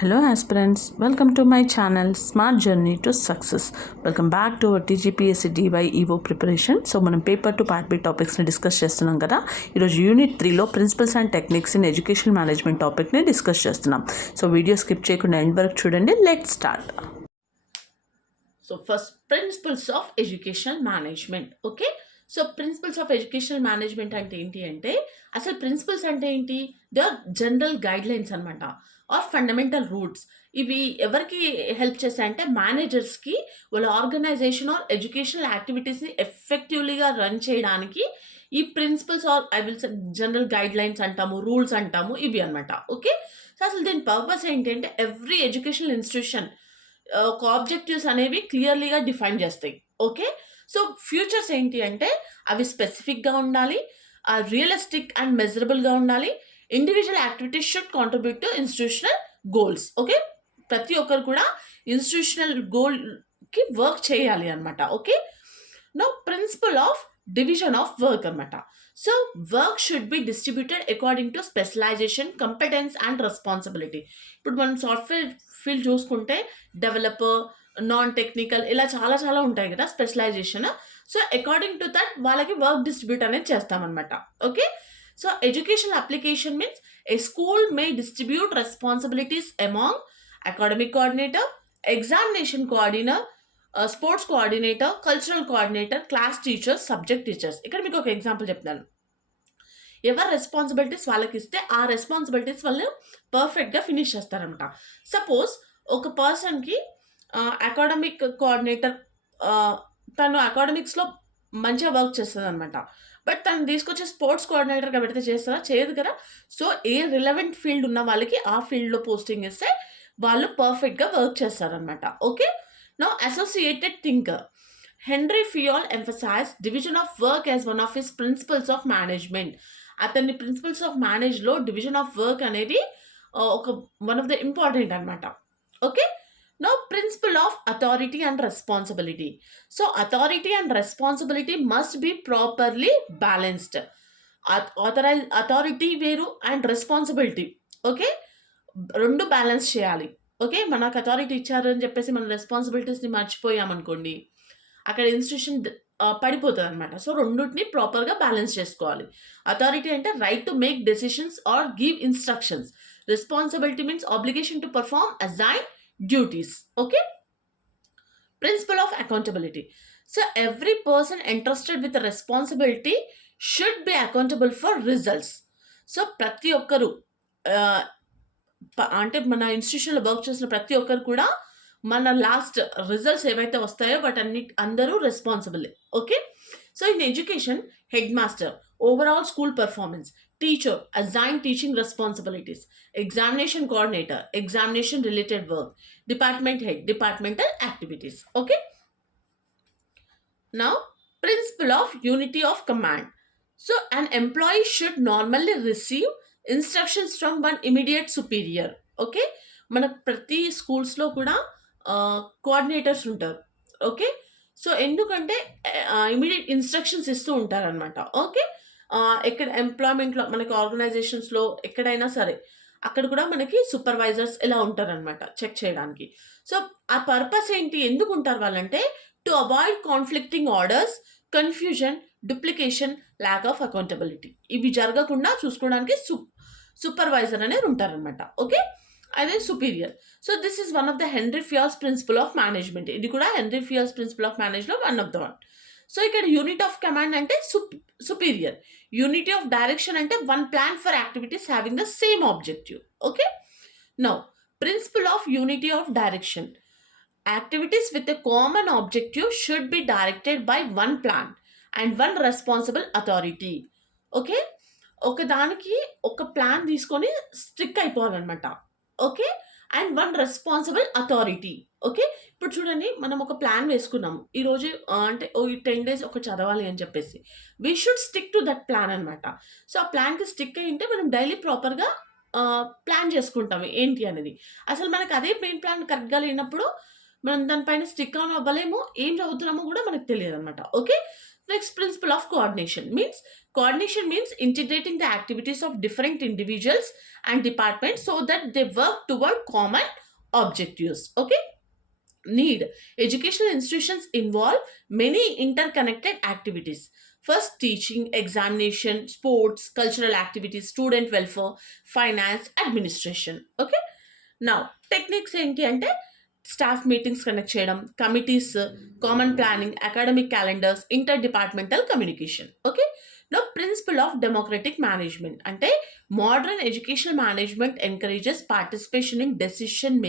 Hello aspirants, welcome to my channel Smart Journey to Success. Welcome back to our TGPSC DyEO preparation. So మనం paper two part B టాపిక్స్ని discuss చేస్తున్నాం కదా. ఈరోజు unit 3లో principles and techniques in education management టాపిక్ని discuss చేస్తున్నాం. So video skip చేయకుండా end వరకు చూడండి. Let's start. So first principles of education management. Okay, so principles of education management అంటే ఏంటి అంటే, అసలు ప్రిన్సిపల్స్ అంటే ఏంటి? They are general guidelines అనమాట, ఆర్ ఫండమెంటల్ రూట్స్. ఇవి ఎవరికి హెల్ప్ చేస్తాయంటే మేనేజర్స్కి వాళ్ళ ఆర్గనైజేషన్ ఆర్ ఎడ్యుకేషనల్ యాక్టివిటీస్ని ఎఫెక్టివ్లీగా రన్ చేయడానికి ఈ principles are I will say general guidelines అంటాము, రూల్స్ అంటాము, ఇవి అనమాట. ఓకే, సో అసలు దీని పర్పస్ ఏంటంటే ఎవ్రీ ఎడ్యుకేషనల్ ఇన్స్టిట్యూషన్ ఒక ఆబ్జెక్టివ్స్ అనేవి క్లియర్లీగా డిఫైన్ చేస్తాయి. ఓకే, సో ఫ్యూచర్స్ ఏంటి అంటే అవి స్పెసిఫిక్గా ఉండాలి, రియలిస్టిక్ అండ్ మెజరబుల్గా ఉండాలి. Individual activities should contribute to institutional goals. Okay, ప్రతి ఒక్కరు కూడా ఇన్స్టిట్యూషనల్ గోల్కి వర్క్ చేయాలి అనమాట. Okay, now principle of division of work అనమాట. So work should be distributed according to specialisation, competence and responsibility. ఇప్పుడు మనం సాఫ్ట్వేర్ ఫీల్డ్ చూసుకుంటే డెవలపర్, నాన్ టెక్నికల్, ఇలా చాలా చాలా ఉంటాయి కదా specialisation. So according to that వాళ్ళకి వర్క్ డిస్ట్రిబ్యూట్ అనేది చేస్తామన్నమాట. Okay, so education application means a school may distribute responsibilities among academic coordinator, examination coordinator, sports coordinator, cultural coordinator, class teachers, subject teachers. ఇక్కడ మీకు ఒక ఎగ్జాంపుల్ చెప్తాను. ఎవరు రెస్పాన్సిబిలిటీస్ వాళ్ళకి ఇస్తే ఆ రెస్పాన్సిబిలిటీస్ వాళ్ళు పర్ఫెక్ట్గా ఫినిష్ చేస్తారనమాట. సపోజ్ ఒక పర్సన్కి అకాడమిక్ కోఆర్డినేటర్, తను అకాడమిక్స్లో మంచిగా వర్క్ చేస్తుంది అనమాట. బట్ తను తీసుకొచ్చి స్పోర్ట్స్ కోఆర్డినేటర్గా పెడితే చేస్తారా? చేయదు కదా. సో ఏ రిలవెంట్ ఫీల్డ్ ఉన్న వాళ్ళకి ఆ ఫీల్డ్లో పోస్టింగ్ ఇస్తే వాళ్ళు పర్ఫెక్ట్గా వర్క్ చేస్తారనమాట. Okay, now associated thinker Henri Fayol emphasise division of work as one of his principles of management. అతని ప్రిన్సిపల్స్ ఆఫ్ మేనేజ్లో డివిజన్ ఆఫ్ వర్క్ అనేది ఒక వన్ ఆఫ్ ద ఇంపార్టెంట్ అనమాట. Okay, now principle of authority and responsibility. So authority and responsibility must be properly balanced. Authority వేరు and responsibility, okay, రెండు balance చేయాలి. Okay, మనకు authority ఇచ్చారు అని చెప్పేసి మన రెస్పాన్సిబిలిటీస్ని మర్చిపోయామనుకోండి, అక్కడ ఇన్స్టిట్యూషన్ పడిపోతుంది అనమాట. సో రెండింటిని ప్రాపర్గా బ్యాలెన్స్ చేసుకోవాలి. అథారిటీ అంటే right to make decisions or give instructions. Responsibility means obligation to perform assign duties. Okay, principle of accountability. So every person entrusted with a responsibility should be accountable for results. So ప్రతి ఒక్కరు అంటే మన ఇన్స్టిట్యూషన్లో వర్క్ చేసిన ప్రతి ఒక్కరు కూడా మన లాస్ట్ రిజల్ట్స్ ఏవైతే వస్తాయో వాటి అందరూ responsible. Okay, so in education head master overall school performance, teacher assign teaching responsibilities, examination coordinator examination related work, department head departmental activities. Okay, now principle of unity of command. So an employee should normally receive instructions from one immediate superior. Okay, మన ప్రతి స్కూల్స్లో కూడా కోఆర్డినేటర్స్ ఉంటారు. Okay, so ఎందుకంటే immediate instructions ఇస్తూ ఉంటారనమాట. ఓకే, ఎక్కడ ఎంప్లాయ్మెంట్లో మనకి ఆర్గనైజేషన్స్లో ఎక్కడైనా సరే అక్కడ కూడా మనకి సూపర్వైజర్స్ ఇలా ఉంటారనమాట చెక్ చేయడానికి. సో ఆ పర్పస్ ఏంటి, ఎందుకు ఉంటారు వాళ్ళంటే to avoid conflicting orders, confusion, duplication, lack of accountability. ఇవి జరగకుండా చూసుకోవడానికి సూపర్వైజర్ అనేది ఉంటారనమాట. ఓకే, అదే superior. So this is one of the Henri Fayol's principle of management. ఇది కూడా హెన్రీ ఫియాల్స్ ప్రిన్సిపల్ ఆఫ్ మేనేజ్లో one of the one. So ఇక్కడ యూనిట్ ఆఫ్ కమాండ్ అంటే సుపీరియర్, యూనిటీ ఆఫ్ డైరెక్షన్ అంటే one plan for activities having the same objective. Okay, now principle of unity of direction activities with a common objective should be directed by one plan and one responsible authority. Okay, ఒకదానికి ఒక plan తీసుకొని stick అయిపోవాలన్నమాట. Okay, and one responsible authority. Okay, ఇప్పుడు చూడండి, మనం ఒక ప్లాన్ వేసుకున్నాము ఈరోజు, అంటే 10 days ఒక చదవాలి అని చెప్పేసి we should stick to that plan అనమాట. సో ఆ ప్లాన్కి స్టిక్ అయ్యింటే మనం డైలీ ప్రాపర్గా ప్లాన్ చేసుకుంటాము ఏంటి అనేది. అసలు మనకు అదే మెయిన్ ప్లాన్ కరెక్ట్గా లేనప్పుడు మనం దానిపైన స్టిక్ ఆన్ అవ్వలేము, ఏం చదువుతున్నామో కూడా మనకు తెలియదు అనమాట. Okay, Next, principle of coordination means integrating the activities of different individuals and departments so that they work toward common objectives. Okay. Need. Educational institutions involve many interconnected activities. First, teaching, examination, sports, cultural activities, student welfare, finance, administration. Okay. Now, techniques ఏంటి అంటే staff meetings conduct చేయడం, committees, common planning, academic calendars, inter departmental communication. Okay. Now principle of democratic management అంటే modern education management encourages participation in decision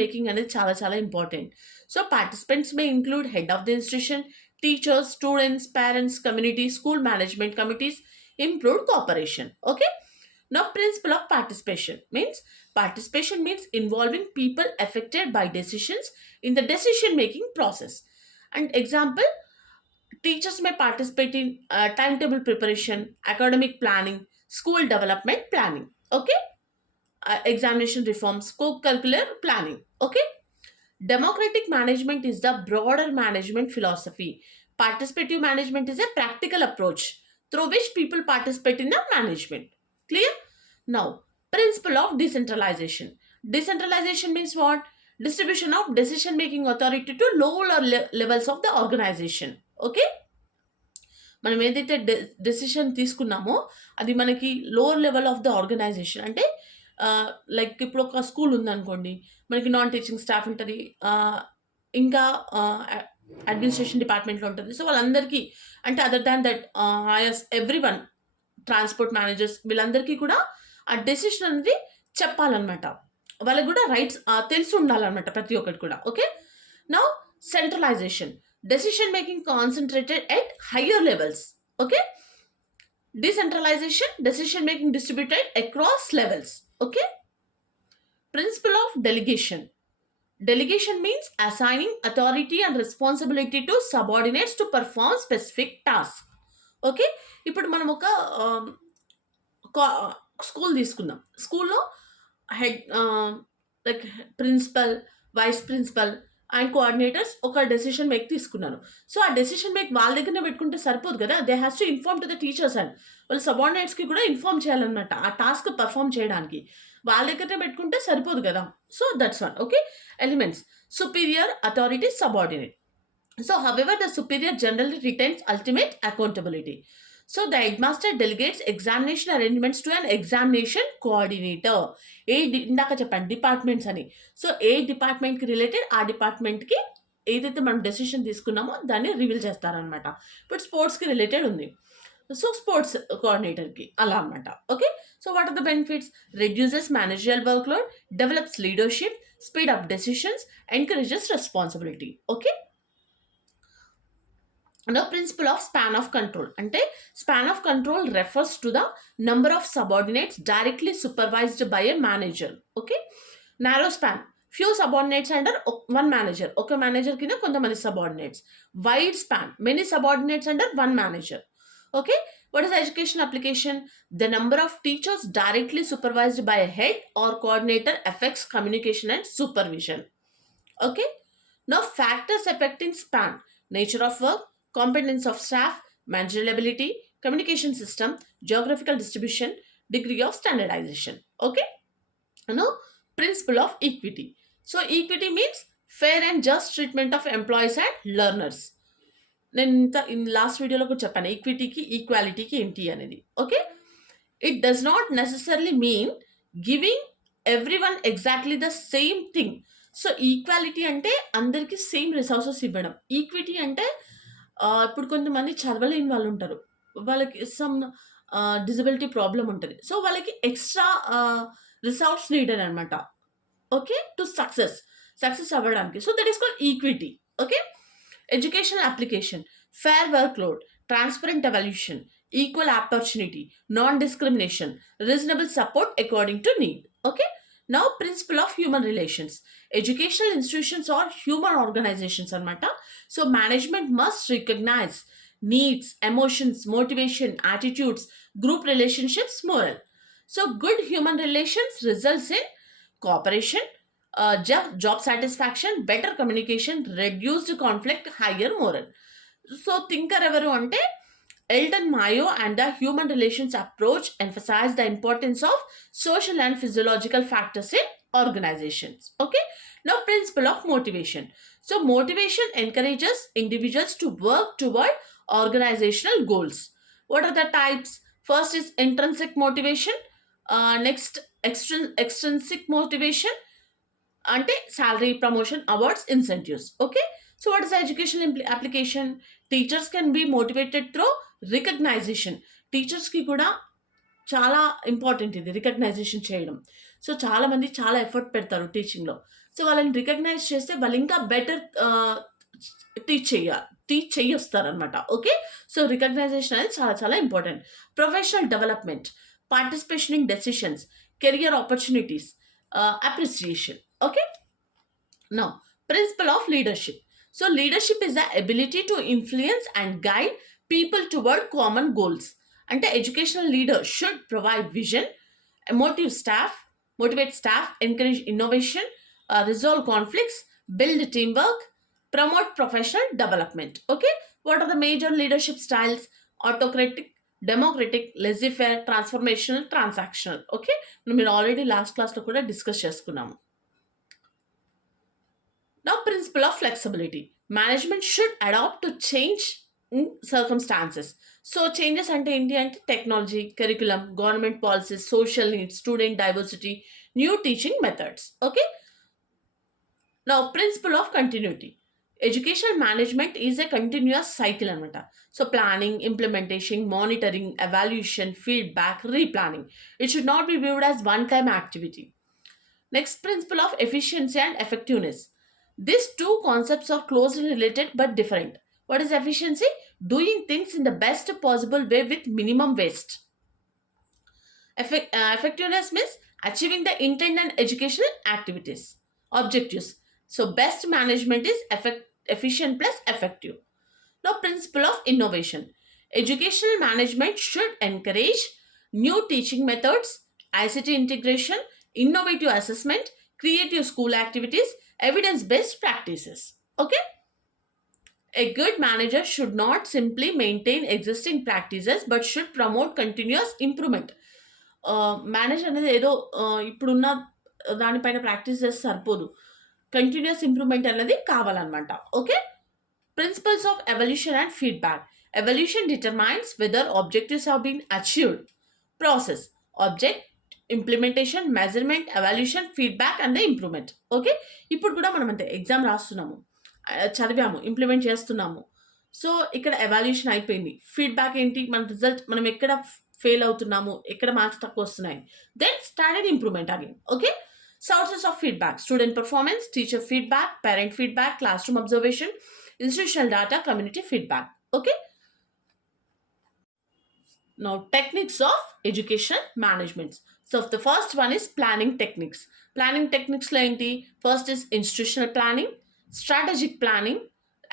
making అనేది చాలా చాలా important. So participants may include head of the institution, teachers, students, parents, community, school management committees, improved cooperation. Okay. Now, principle of participation means involving people affected by decisions in the decision making process. And example, teachers may participate in timetable preparation, academic planning, school development planning. Okay. Examination reforms, co-curricular planning. Okay. Democratic management is the broader management philosophy. Participative management is a practical approach through which people participate in the management. Clear? Now, principle of decentralization. Decentralization means what? Distribution of decision making authority to lower levels of the organization. Okay. మనం ఏదైతే డెసిషన్ తీసుకున్నామో అది మనకి lower level of the organization అంటే like ఇప్పుడు ఒక స్కూల్ ఉందనుకోండి, మనకి నాన్ టీచింగ్ స్టాఫ్ ఉంటుంది, ఇంకా అడ్మినిస్ట్రేషన్ డిపార్ట్మెంట్లో ఉంటుంది. సో వాళ్ళందరికీ అంటే other than that every one, transport managers, వీళ్ళందరికీ కూడా ఆ డెసిషన్ అనేది చెప్పాలన్నమాట. వాళ్ళకి కూడా రైట్స్ తెలిసి ఉండాలన్నమాట ప్రతి ఒక్కటి కూడా. Okay. Now centralisation, decision making concentrated at higher levels. Okay. Decentralization, decision making distributed across levels. Okay. Principle of delegation. Delegation means assigning authority and responsibility to subordinates to perform specific tasks. Okay. ఇప్పుడు మనం ఒక school తీసుకుందాం. స్కూల్లో head like principal, vice principal and coordinators ఒక decision make తీసుకున్నారు. So ఆ decision make వాళ్ళ దగ్గరనే పెట్టుకుంటే సరిపోదు కదా. They has to inform to the teachers and వాళ్ళ సబార్డినేట్స్కి కూడా ఇన్ఫార్మ్ చేయాలన్నమాట ఆ టాస్క్ పర్ఫామ్ చేయడానికి. వాళ్ళ దగ్గరనే పెట్టుకుంటే సరిపోదు కదా. So that's one. Okay. Elements: superior, authority, subordinate. So, however, the superior generally retains ultimate accountability. So, the headmaster delegates examination arrangements to an examination coordinator. ఇందాక చెప్పండి డిపార్ట్మెంట్స్ అని. సో ఏ డిపార్ట్మెంట్కి రిలేటెడ్ ఆ డిపార్ట్మెంట్కి ఏదైతే మనం డెసిషన్ తీసుకున్నామో దాన్ని రివీల్ చేస్తారనమాట. ఇప్పుడు స్పోర్ట్స్కి రిలేటెడ్ ఉంది, సో స్పోర్ట్స్ కోఆర్డినేటర్కి అలా అనమాట. Okay. So what are the benefits? Reduces managerial workload, develops leadership, speed up decisions, encourages responsibility. Okay. Now, principle of span of control. అంటే span of control refers to the number of subordinates directly supervised by a manager. Okay. Narrow span, few subordinates under one manager. ఒక manager కింద కొంతమంది subordinates. Wide span, many subordinates under one manager. Okay. What is education application? The number of teachers directly supervised by a head or coordinator affects communication and supervision. Okay. Now, factors affecting span: nature of work, competence of staff, managerial ability, communication system, geographical distribution, degree of standardization. Okay. Now, principle of equity. So equity means fair and just treatment of employees and learners. నేను in last వీడియోలో కూడా చెప్పాను ఈక్విటీకి ఈక్వాలిటీకి ఏంటి అనేది. Okay. It does not necessarily mean giving every one exactly the same thing. So equality అంటే అందరికీ సేమ్ రిసోర్సెస్ ఇవ్వడం. ఈక్విటీ అంటే ఇప్పుడు కొంతమంది చదవలేని వాళ్ళు ఉంటారు, వాళ్ళకి సమ్ డిజబిలిటీ ప్రాబ్లం ఉంటుంది, సో వాళ్ళకి ఎక్స్ట్రా రిసోర్స్ నీడెడ్ అనమాట. ఓకే. టు సక్సెస్ అవ్వడానికి. So that is called equity. Okay. Educational application: fair work load, transparent evolution, equal opportunity, non discrimination, reasonable support according to need. Okay. Now, principle of human relations. Educational institutions are human organizations అనమాట. So management must recognize needs, emotions, motivation, attitudes, group relationships, moral. So good human relations results in cooperation, job satisfaction, better communication, reduced conflict, higher moral. So thinker ఎవరు అంటే Elton Mayo and the human relations approach emphasize the importance of social and physiological factors in organizations. Okay, now principle of motivation. So motivation encourages individuals to work toward organizational goals. What are the types? First is intrinsic motivation, next extrinsic motivation, అంటే salary, promotion, awards, incentives. Okay, so what is the educational application? Teachers can be motivated through recognition. టీచర్స్కి కూడా చాలా ఇంపార్టెంట్ ఇది రికగ్నైజేషన్ చేయడం. సో చాలామంది చాలా ఎఫర్ట్ పెడతారు టీచింగ్లో. సో వాళ్ళని రికగ్నైజ్ చేస్తే వాళ్ళు ఇంకా బెటర్ టీచ్ చేయొస్తారనమాట. ఓకే, సో రికగ్నైజేషన్ అనేది చాలా చాలా important. Professional development, participation in decisions, career opportunities, appreciation. Okay, now principle of leadership. So leadership is the ability to influence and guide people toward common goals. And the educational leader should provide vision, motivate staff, encourage innovation, resolve conflicts, build teamwork, promote professional development. Okay, what are the major leadership styles? Autocratic, democratic, laissez-faire, transformational, transactional. Okay, మీరు already last క్లాస్లో కూడా డిస్కస్ చేసుకున్నాము. Now principle of flexibility. Management should adapt to change circumstances. So changes ante enti ante technology, curriculum, government policies, social needs, student diversity, new teaching methods. Okay, now principle of continuity. Educational management is a continuous cycle anamata. So planning, implementation, monitoring, evaluation, feedback, replanning. It should not be viewed as one time activity. Next, principle of efficiency and effectiveness. These two concepts are closely related but different. What is efficiency? Doing things in the best possible way with minimum waste. Effectiveness means achieving the intended educational activities, objectives. So best management is efficient plus effective. Now principle of innovation. Educational management should encourage new teaching methods, ICT integration, innovative assessment, creative school activities, evidence-based practices. Okay? A good manager should not simply maintain existing practices but should promote continuous improvement. Manage అనేది ఏదో ఇప్పుడున్న దానిపైన ప్రాక్టీస్ చేస్తే సరిపోదు, continuous improvement అనేది కావాలన్నమాట. Okay, principles of evaluation and feedback. Evaluation determines whether objectives have been achieved. Process, object, implementation, measurement, evaluation, feedback and the improvement. Okay, ఇప్పుడు కూడా మనం అంతే ఎగ్జామ్ రాస్తున్నాము, చదివాము, ఇంప్లిమెంట్ చేస్తున్నాము. సో ఇక్కడ ఎవాల్యుయేషన్ అయిపోయింది. ఫీడ్బ్యాక్ ఏంటి? మన రిజల్ట్ మనం ఎక్కడ ఫెయిల్ అవుతున్నాము, ఎక్కడ మార్క్స్ తక్కువ వస్తున్నాయి. Then standard improvement again. Okay, sources of feedback. Student performance, teacher feedback, parent feedback, classroom observation, institutional data, community feedback. Okay, now techniques of education management. So the first one is planning techniques. Planning techniques lo enti? First is institutional planning, strategic planning,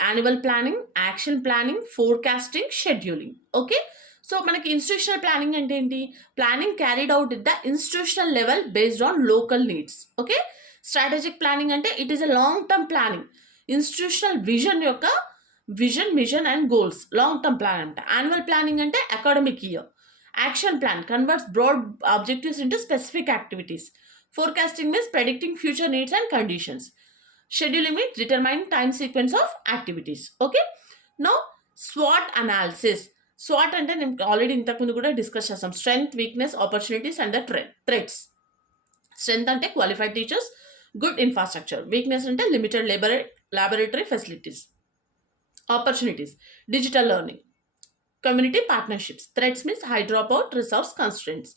annual planning, action planning, forecasting, scheduling. Okay, so manaki institutional planning ante enti? Planning carried out at the institutional level based on local needs. Okay, strategic planning ante it is a long term planning, institutional vision yokka vision, mission and goals, long term plan ante. Annual planning ante academic year. Action plan converts broad objectives into specific activities. Forecasting means predicting future needs and conditions. Scheduling means determining time sequence of activities. Okay, now SWOT analysis. SWOT అంటే నేను ఆల్రెడీ ఇంతకుముందు కూడా discuss చేస్తాం. Strength, weakness, opportunities and the threats. Strength అంటే qualified teachers, good infrastructure. Weakness అంటే limited laboratory facilities. Opportunities, digital learning, community partnerships. Threats means high dropout, resource constraints.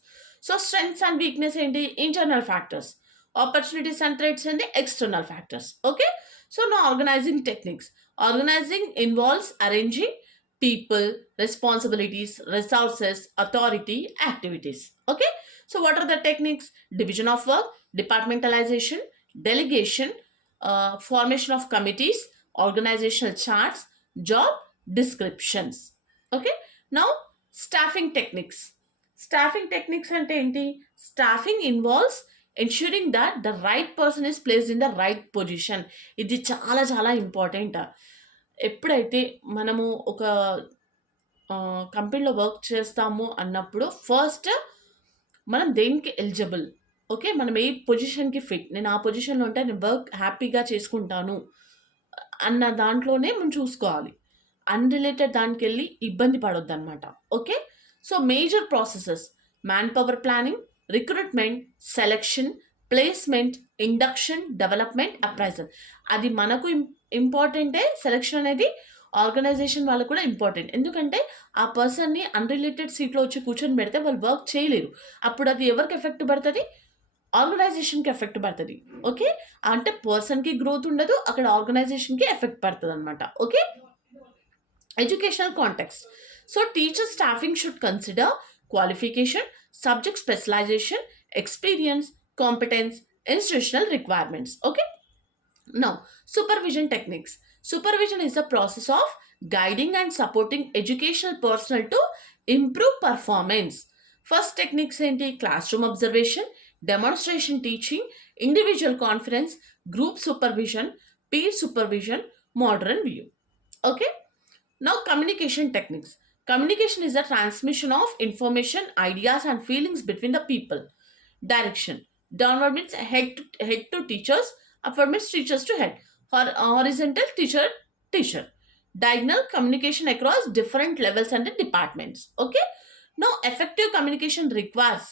So strengths and weakness ఏంటి? Internal factors. Opportunities and threats and the external factors. Okay, so now organizing techniques. Organizing involves arranging people, responsibilities, resources, authority, activities. Okay, so what are the techniques? Division of work, departmentalization, delegation, formation of committees, organizational charts, job descriptions. Okay, now staffing techniques. Staffing techniques ante enti? Staffing involves ensuring that the right person is placed in the right position. ఇది చాలా చాలా ఇంపార్టెంట్. ఎప్పుడైతే మనము ఒక కంపెనీలో వర్క్ చేస్తాము అన్నప్పుడు ఫస్ట్ మనం దేనికి ఎలిజిబుల్, ఓకే, మనం ఏ పొజిషన్కి ఫిట్, నేను ఆ పొజిషన్లో ఉంటే నేను వర్క్ హ్యాపీగా చేసుకుంటాను అన్న దాంట్లోనే మనం చూసుకోవాలి. అన్రిలేటెడ్ దానికి వెళ్ళి ఇబ్బంది పడొద్దు అనమాట. Okay, so major processes: man power planning, recruitment, selection, placement, induction, development, appraisal. అది మనకు ఇంపార్టెంటే సెలెక్షన్ అనేది, ఆర్గనైజేషన్ వాళ్ళకు కూడా ఇంపార్టెంట్. ఎందుకంటే ఆ పర్సన్ని అన్రిలేటెడ్ సీట్లో వచ్చి కూర్చొని పెడితే వాళ్ళు వర్క్ చేయలేరు. అప్పుడు అది ఎవరికి ఎఫెక్ట్ పడుతుంది? ఆర్గనైజేషన్కి ఎఫెక్ట్ పడుతుంది. ఓకే, అంటే పర్సన్కి గ్రోత్ ఉండదు, అక్కడ ఆర్గనైజేషన్కి ఎఫెక్ట్ పడుతుంది అనమాట. Okay, educational context. So teacher staffing should consider qualification, subject specialization, experience, competence, institutional requirements. Okay, now supervision techniques. Supervision is the process of guiding and supporting educational personnel to improve performance. First techniques ఏంటి? classroom observation, demonstration teaching, individual conference, group supervision, peer supervision, modern view. Okay, now, communication techniques. Communication is the transmission of information, ideas, and feelings between the people. Direction. Downward means head to teachers. Upward means teachers to head. Horizontal teacher. Diagonal communication across different levels and departments. Okay. Now, effective communication requires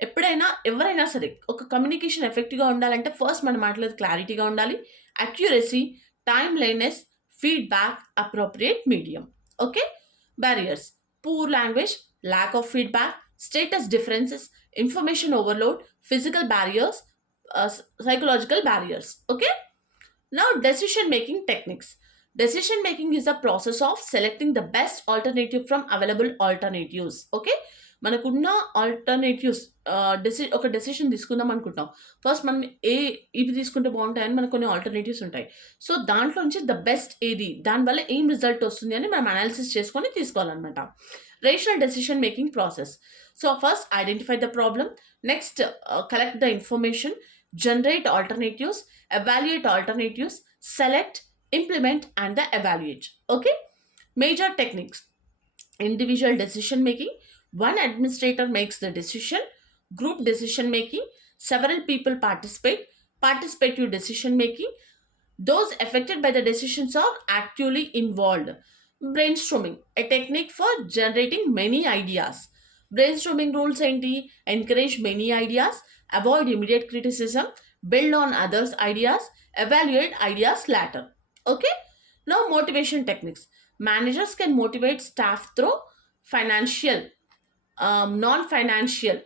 ఎప్పుడైనా ఎవరైనా సరే ఒక కమ్యూనికేషన్ ఎఫెక్టివ్గా ఉండాలంటే ఫస్ట్ మనం మాట్లాడేది క్లారిటీగా ఉండాలి, accuracy, time lioness, feedback, appropriate medium. Okay, barriers: poor language, lack of feedback, status differences, information overload, physical barriers, psychological barriers. Okay, now decision making techniques. Decision making is the process of selecting the best alternative from available alternatives. Okay, మనకున్న ఆల్టర్నేటివ్స్ ఒక డెసిషన్ తీసుకుందాం అనుకుంటాం. ఫస్ట్ మనం ఇవి తీసుకుంటే బాగుంటాయని మనకు కొన్ని ఆల్టర్నేటివ్స్ ఉంటాయి. సో దాంట్లో నుంచి ద బెస్ట్ ఏది, దానివల్ల ఏం రిజల్ట్ వస్తుంది అని మనం అనాలిసిస్ చేసుకొని తీసుకోవాలన్నమాట. Rational decision making process. So first identify the problem, next collect the information, generate alternatives, evaluate alternatives, select, implement, and the evaluate. Okay, major techniques: individual decision making, one administrator makes the decision; group decision making, several people participate; participative decision making, those affected by the decisions are actively involved; brainstorming, a technique for generating many ideas. Brainstorming rules ఏంటి? Encourage many ideas, avoid immediate criticism, build on others' ideas, evaluate ideas later. Okay, now motivation techniques. Managers can motivate staff through financial, non-financial,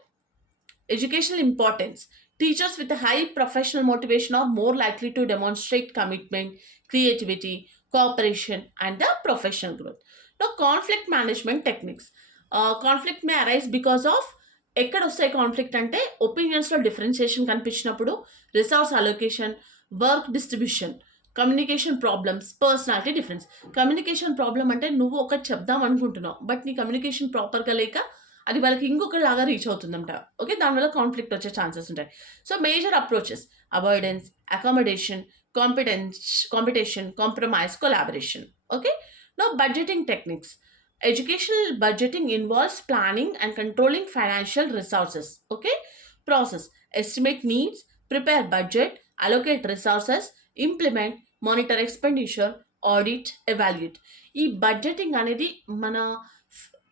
educational importance. Teachers with a high professional motivation are more likely to demonstrate commitment, creativity, cooperation, and the professional growth. Now, conflict management techniques. Conflict may arise because of, ఎక్కడ వస్తాయి కాన్ఫ్లిక్ట్ అంటే ఒపీనియన్స్లో డిఫరెన్షియేషన్ కనిపించినప్పుడు, resource allocation, work distribution, communication problems, personality difference. Communication problem అంటే నువ్వు ఒకటి చెప్దాం అనుకుంటున్నావు, బట్ నీ కమ్యూనికేషన్ ప్రాపర్గా లేక అది వాళ్ళకి ఇంకొకలాగా రీచ్ అవుతుందంట. ఓకే, దానివల్ల కాన్ఫ్లిక్ట్ వచ్చే ఛాన్సెస్ ఉంటాయి. So major approaches: avoidance, accommodation, competition, compromise, collaboration. Okay, now budgeting techniques. Educational budgeting involves planning and controlling financial resources. Okay, process: estimate needs, prepare budget, allocate resources, implement, monitor expenditure, audit, evaluate. ఈ బడ్జెటింగ్ అనేది మన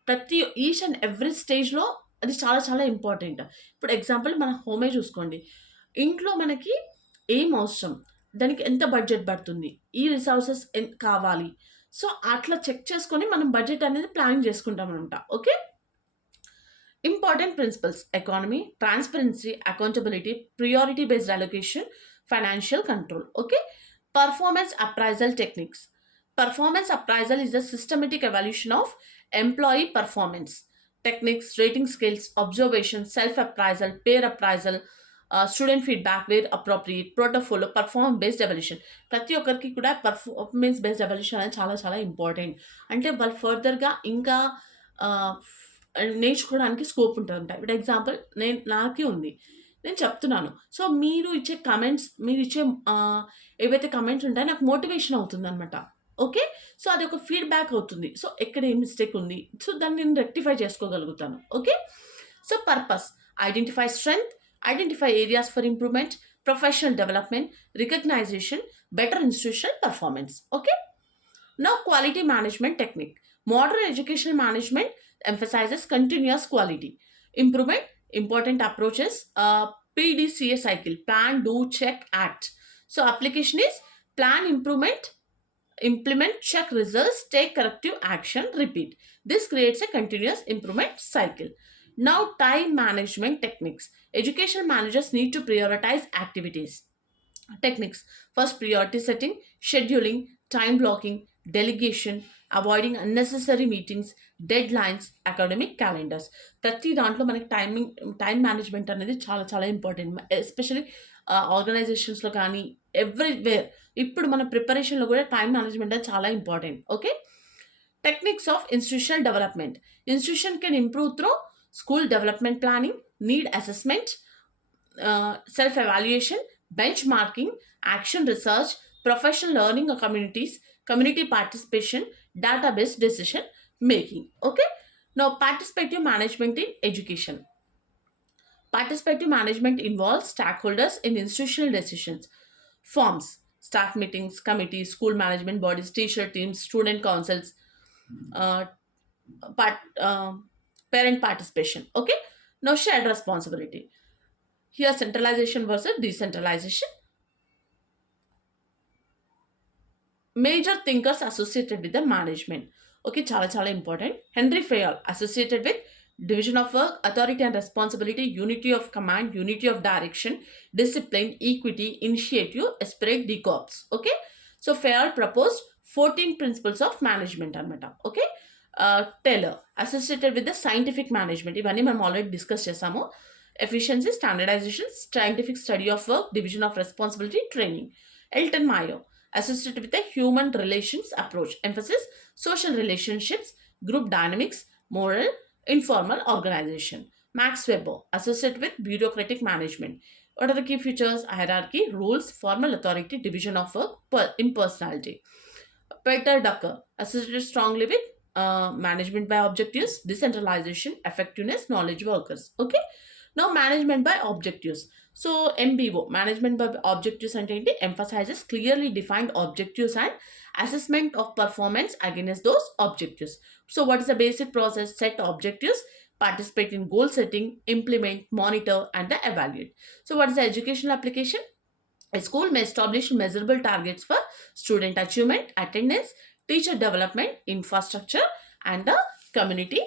ప్రతి each and every స్టేజ్లో అది చాలా చాలా ఇంపార్టెంట్. ఇప్పుడు ఎగ్జాంపుల్ మన హోమే చూసుకోండి, ఇంట్లో మనకి ఏం అవసరం, దానికి ఎంత బడ్జెట్ పడుతుంది, ఈ రిసోర్సెస్ కావాలి. సో అట్లా చెక్ చేసుకొని మనం బడ్జెట్ అనేది ప్లాన్ చేసుకుంటాం అనమాట. Okay, important principles: economy, transparency, accountability, priority based allocation, financial control. Okay, performance appraisal techniques. Performance appraisal is a systematic evaluation of employee performance. Techniques, rating scales, observation, self-appraisal, peer appraisal, student feedback where appropriate, portfolio, performance based evaluation. ప్రతి ఒక్కరికి కూడా performance based evolution అనేది చాలా చాలా ఇంపార్టెంట్. అంటే వాళ్ళు ఫర్దర్గా ఇంకా నేర్చుకోవడానికి స్కోప్ ఉంటుంది. ఇప్పుడు ఎగ్జాంపుల్ నాకే ఉంది, నేను చెప్తున్నాను. సో మీరు ఇచ్చే కమెంట్స్, మీరు ఇచ్చే ఏవైతే కమెంట్స్ ఉంటాయో నాకు మోటివేషన్ అవుతుంది అనమాట. ఓకే. సో అది ఒక ఫీడ్‌బ్యాక్ అవుతుంది. సో ఎక్కడ ఏం మిస్టేక్ ఉంది. సో దాన్ని నేను రెక్టిఫై చేసుకోగలుగుతాను. Okay. So purpose identify strength, identify areas for improvement, professional development, recognition, better institutional performance. Okay. Now, quality management technique. Modern educational management emphasizes continuous quality. Improvement, important approaches, PDCA cycle, plan, do, check, act. So, application is plan improvement, implement, check results, take corrective action, repeat. This creates a continuous improvement cycle. Now, time management techniques. Educational managers need to prioritize activities. Techniques. First, priority setting, scheduling, time blocking, delegation, avoiding unnecessary meetings, deadlines, academic calendars. ప్రతి దాంట్లో మనకి time management అనేది చాలా చాలా important. Especially ఆర్గనైజేషన్స్లో కానీ ఎవ్రీవేర్ ఇప్పుడు మన ప్రిపరేషన్లో కూడా టైం మేనేజ్మెంట్ అనేది చాలా important. Okay. Techniques of institutional development. Institution can improve through school development planning, need assessment, self-evaluation, benchmarking, action research, professional learning communities, community participation, database decision making. Okay. Now, participative management in education. Participative management involves stakeholders in institutional decisions, forms, staff meetings, committees, school management bodies, teacher teams, student councils, uh, parent participation. Okay. Now, shared responsibility. Here, centralization versus decentralization. Major thinkers associated with the management. Okay, chala chala important. Henry Fayol associated with division of work, authority and responsibility, unity of command, unity of direction, discipline, equity, initiative, esprit de corps. Okay, so Fayol proposed 14 principles of management anamata. Okay. Taylor associated with the scientific management. ఇవన్నీ మనం already discuss చేసాము. Efficiency, standardization, scientific study of work, division of responsibility, training. Elton Mayo associated with the human relations approach, emphasis social relationships, group dynamics, moral, informal organization. Max Weber associated with bureaucratic management. What are the key features? Hierarchy, rules, formal authority, division of work, impersonality. Peter Drucker associated strongly with management by objectives, decentralization, effectiveness, knowledge workers. Okay. Now, management by objectives. So, MBO, management by objectives and emphasizes clearly defined objectives and assessment of performance against those objectives. So, what is the basic process? Set objectives, participate in goal setting, implement, monitor, and evaluate. So, what is the educational application? A school may establish measurable targets for student achievement, attendance, teacher development, infrastructure, and the community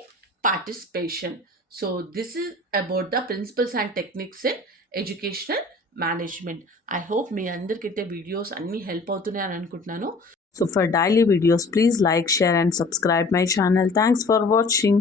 participation. So this is about the principles and techniques in educational management. I hope మీ అందరికైతే videos అన్నీ help అవుతున్నాయి అని అనుకుంటున్నాను. So for daily videos, please like, share and subscribe my channel. Thanks for watching.